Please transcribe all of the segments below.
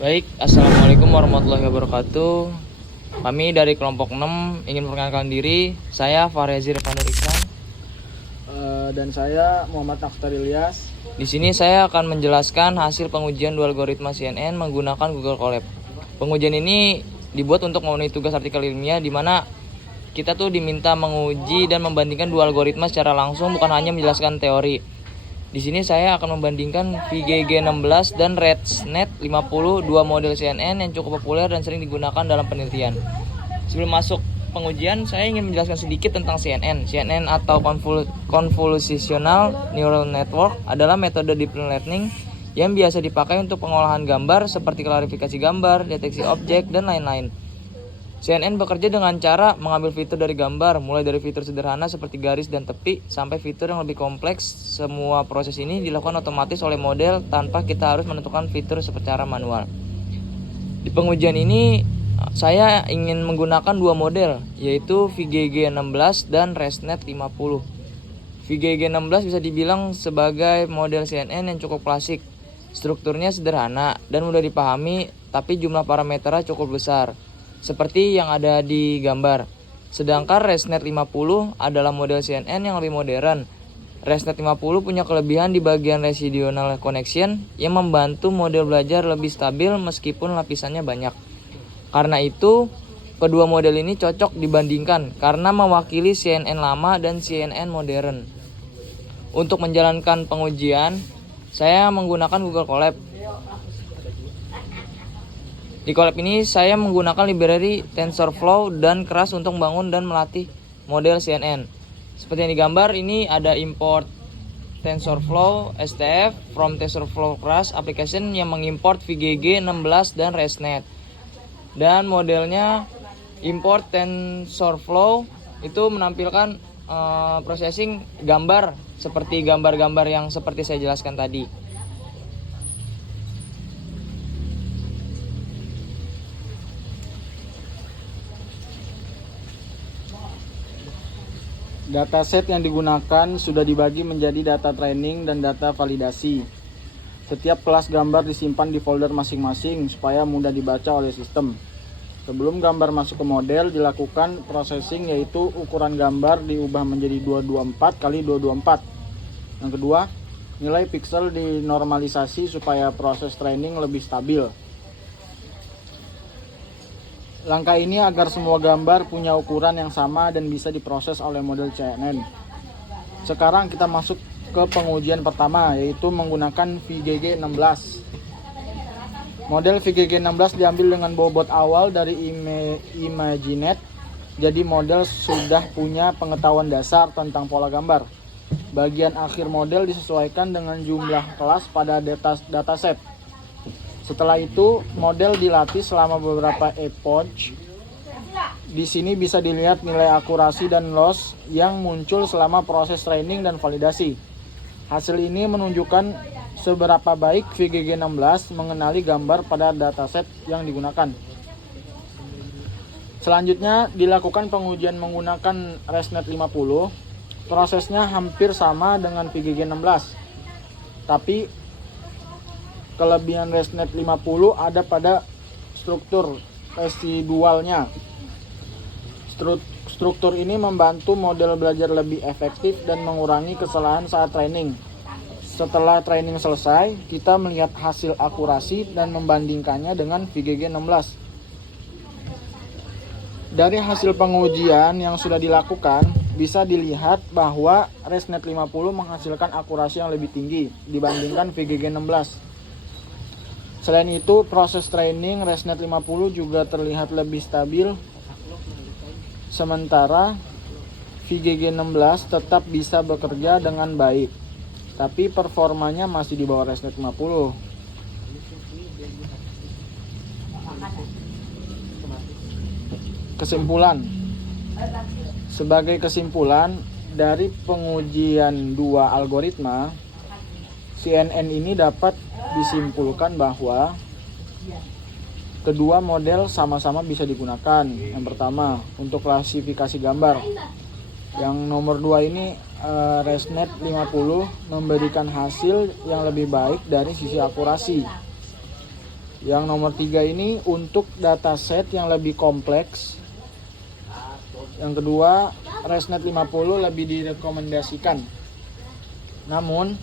Baik, Assalamualaikum warahmatullahi wabarakatuh. Kami dari kelompok 6 ingin memperkenalkan diri. Saya Fahrezi Revanur Iksan. Dan saya Muhammad Akhtar Ilyas. Di sini saya akan menjelaskan hasil pengujian dua algoritma CNN menggunakan Google Colab. Pengujian ini dibuat untuk memenuhi tugas artikel ilmiah di mana kita tuh diminta menguji dan membandingkan dua algoritma secara langsung, bukan hanya menjelaskan teori. Di sini saya akan membandingkan VGG16 dan ResNet 50, dua model CNN yang cukup populer dan sering digunakan dalam penelitian. Sebelum masuk pengujian, saya ingin menjelaskan sedikit tentang CNN. CNN atau Convolutional Neural Network adalah metode deep learning yang biasa dipakai untuk pengolahan gambar seperti klarifikasi gambar, deteksi objek, dan lain-lain. CNN bekerja dengan cara mengambil fitur dari gambar, mulai dari fitur sederhana seperti garis dan tepi, sampai fitur yang lebih kompleks. Semua proses ini dilakukan otomatis oleh model tanpa kita harus menentukan fitur secara manual. Di pengujian ini, saya ingin menggunakan dua model, yaitu VGG16 dan ResNet 50. VGG16 bisa dibilang sebagai model CNN yang cukup klasik. Strukturnya sederhana dan mudah dipahami, tapi jumlah parameternya cukup besar, seperti yang ada di gambar. Sedangkan ResNet 50 adalah model CNN yang lebih modern. ResNet 50 punya kelebihan di bagian residual connection yang membantu model belajar lebih stabil meskipun lapisannya banyak. Karena itu, kedua model ini cocok dibandingkan karena mewakili CNN lama dan CNN modern. Untuk menjalankan pengujian, saya menggunakan Google Colab. Di Colab ini saya menggunakan library TensorFlow dan Keras untuk membangun dan melatih model CNN. Seperti yang digambar, ini ada import TensorFlow STF from TensorFlow Keras application yang mengimport VGG16 dan ResNet. Dan modelnya import TensorFlow itu menampilkan processing gambar seperti gambar-gambar yang seperti saya jelaskan tadi. Dataset yang digunakan sudah dibagi menjadi data training dan data validasi. Setiap kelas gambar disimpan di folder masing-masing supaya mudah dibaca oleh sistem. Sebelum gambar masuk ke model, dilakukan processing, yaitu ukuran gambar diubah menjadi 224 x 224. Yang kedua, nilai pixel dinormalisasi supaya proses training lebih stabil. Langkah ini agar semua gambar punya ukuran yang sama dan bisa diproses oleh model CNN. Sekarang kita masuk ke pengujian pertama, yaitu menggunakan VGG16. Model VGG16 diambil dengan bobot awal dari ImagiNet, jadi model sudah punya pengetahuan dasar tentang pola gambar. Bagian akhir model disesuaikan dengan jumlah kelas pada dataset. Setelah itu, model dilatih selama beberapa epoch. Di sini bisa dilihat nilai akurasi dan loss yang muncul selama proses training dan validasi. Hasil ini menunjukkan seberapa baik VGG16 mengenali gambar pada dataset yang digunakan. Selanjutnya, dilakukan pengujian menggunakan ResNet 50. Prosesnya hampir sama dengan VGG16. Tapi kelebihan ResNet 50 ada pada struktur residualnya. Struktur ini membantu model belajar lebih efektif dan mengurangi kesalahan saat training. Setelah training selesai, kita melihat hasil akurasi dan membandingkannya dengan VGG16. Dari hasil pengujian yang sudah dilakukan, bisa dilihat bahwa ResNet 50 menghasilkan akurasi yang lebih tinggi dibandingkan VGG16. Selain itu, proses training ResNet 50 juga terlihat lebih stabil, sementara VGG16 tetap bisa bekerja dengan baik, tapi performanya masih di bawah ResNet 50. Kesimpulan. Sebagai kesimpulan dari pengujian dua algoritma, CNN ini dapat disimpulkan bahwa kedua model sama-sama bisa digunakan. Yang pertama, untuk klasifikasi gambar. Yang nomor 2 ini ResNet 50 memberikan hasil yang lebih baik dari sisi akurasi. Yang nomor 3 ini untuk dataset yang lebih kompleks. Yang kedua, ResNet 50 lebih direkomendasikan. Namun,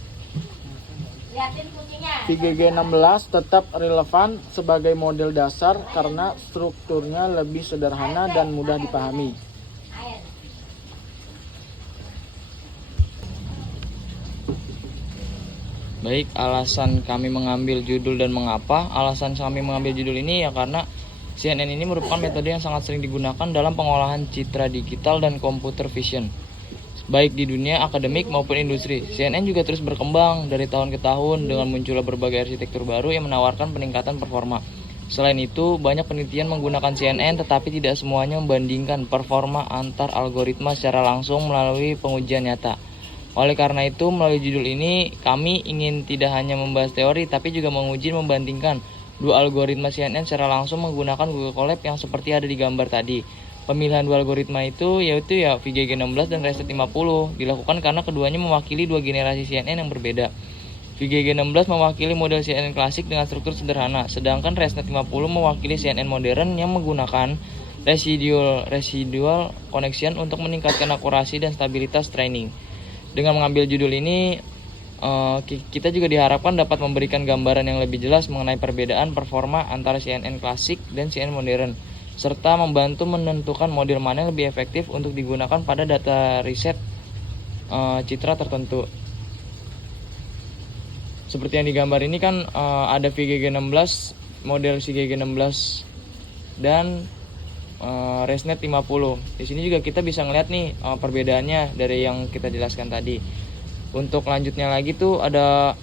VGG16 tetap relevan sebagai model dasar karena strukturnya lebih sederhana dan mudah dipahami. Baik, alasan kami mengambil judul dan mengapa? Alasan kami mengambil judul ini ya karena CNN ini merupakan metode yang sangat sering digunakan dalam pengolahan citra digital dan computer vision, baik di dunia akademik maupun industri. CNN juga terus berkembang dari tahun ke tahun dengan munculnya berbagai arsitektur baru yang menawarkan peningkatan performa. Selain itu, banyak penelitian menggunakan CNN tetapi tidak semuanya membandingkan performa antar algoritma secara langsung melalui pengujian nyata. Oleh karena itu, melalui judul ini, kami ingin tidak hanya membahas teori, tapi juga menguji membandingkan dua algoritma CNN secara langsung menggunakan Google Colab yang seperti ada di gambar tadi. Pemilihan dua algoritma itu yaitu VGG16 dan ResNet 50 dilakukan karena keduanya mewakili dua generasi CNN yang berbeda. VGG16 mewakili model CNN klasik dengan struktur sederhana, sedangkan ResNet 50 mewakili CNN modern yang menggunakan residual connection untuk meningkatkan akurasi dan stabilitas training. Dengan mengambil judul ini, kita juga diharapkan dapat memberikan gambaran yang lebih jelas mengenai perbedaan performa antara CNN klasik dan CNN modern, serta membantu menentukan model mana yang lebih efektif untuk digunakan pada data riset citra tertentu. Seperti yang digambar ini kan ada VGG16, model VGG16 dan ResNet 50. Di sini juga kita bisa ngeliat nih perbedaannya dari yang kita jelaskan tadi. Untuk lanjutnya lagi tuh ada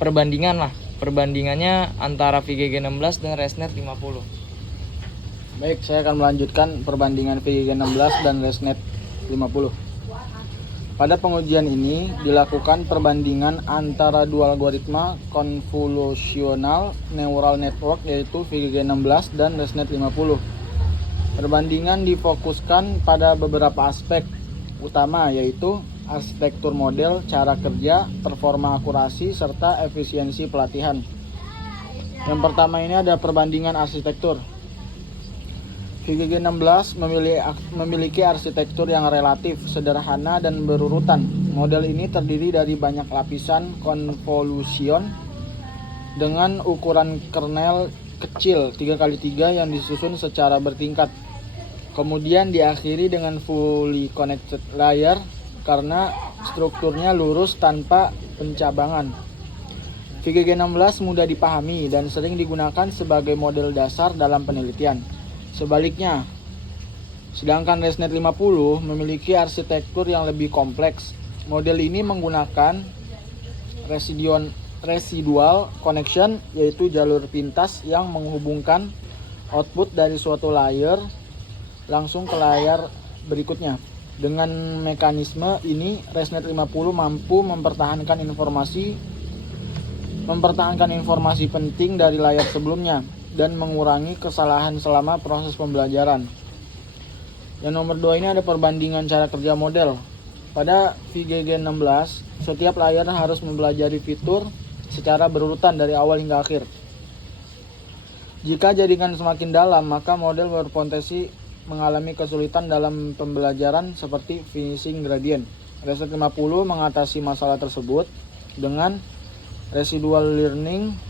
perbandingannya antara VGG16 dan ResNet 50. Baik, saya akan melanjutkan perbandingan VGG16 dan ResNet 50. Pada pengujian ini dilakukan perbandingan antara dua algoritma convolutional neural network yaitu VGG16 dan ResNet 50. Perbandingan difokuskan pada beberapa aspek utama yaitu arsitektur model, cara kerja, performa akurasi, serta efisiensi pelatihan. Yang pertama ini ada perbandingan arsitektur. VGG16 memiliki arsitektur yang relatif sederhana dan berurutan. Model ini terdiri dari banyak lapisan convolution dengan ukuran kernel kecil 3x3 yang disusun secara bertingkat. Kemudian diakhiri dengan fully connected layer karena strukturnya lurus tanpa pencabangan. VGG16 mudah dipahami dan sering digunakan sebagai model dasar dalam penelitian. Sebaliknya, sedangkan ResNet 50 memiliki arsitektur yang lebih kompleks. Model ini menggunakan residual connection, yaitu jalur pintas yang menghubungkan output dari suatu layer langsung ke layar berikutnya. Dengan mekanisme ini, ResNet 50 mampu mempertahankan informasi penting dari layar sebelumnya dan mengurangi kesalahan selama proses pembelajaran. Yang nomor 2 ini ada perbandingan cara kerja model. Pada VGG16, setiap layar harus mempelajari fitur secara berurutan dari awal hingga akhir. Jika jaringan semakin dalam, maka model berpotensi mengalami kesulitan dalam pembelajaran seperti finishing gradient. ResNet 50 mengatasi masalah tersebut dengan residual learning.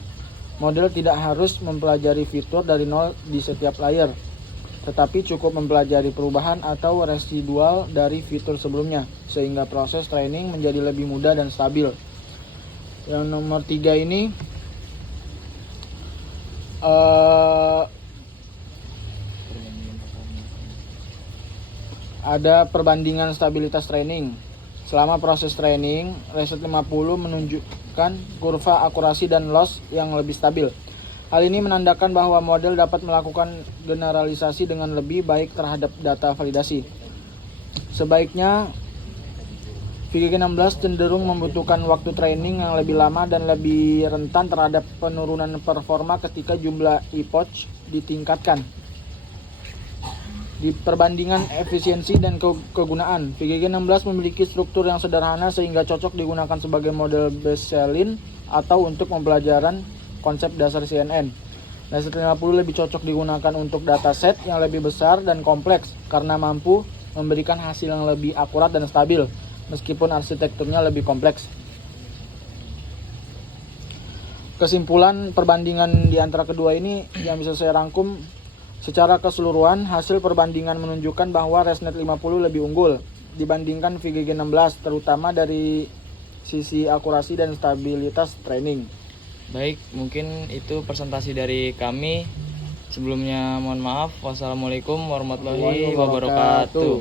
Model tidak harus mempelajari fitur dari nol di setiap layar, tetapi cukup mempelajari perubahan atau residual dari fitur sebelumnya, sehingga proses training menjadi lebih mudah dan stabil. Yang nomor 3 ini ada perbandingan stabilitas training. Selama proses training, ResNet 50 menunjukkan kurva akurasi dan loss yang lebih stabil. Hal ini menandakan bahwa model dapat melakukan generalisasi dengan lebih baik terhadap data validasi. Sebaiknya, VGG16 cenderung membutuhkan waktu training yang lebih lama dan lebih rentan terhadap penurunan performa ketika jumlah epoch ditingkatkan. Di perbandingan efisiensi dan kegunaan, VGG16 memiliki struktur yang sederhana sehingga cocok digunakan sebagai model baseline atau untuk pembelajaran konsep dasar CNN. Resnet 50 lebih cocok digunakan untuk dataset yang lebih besar dan kompleks karena mampu memberikan hasil yang lebih akurat dan stabil meskipun arsitekturnya lebih kompleks. Kesimpulan perbandingan di antara kedua ini yang bisa saya rangkum, secara keseluruhan hasil perbandingan menunjukkan bahwa Resnet 50 lebih unggul dibandingkan VGG 16 terutama dari sisi akurasi dan stabilitas training. Baik, mungkin itu presentasi dari kami. Sebelumnya mohon maaf. Wassalamualaikum warahmatullahi wabarakatuh.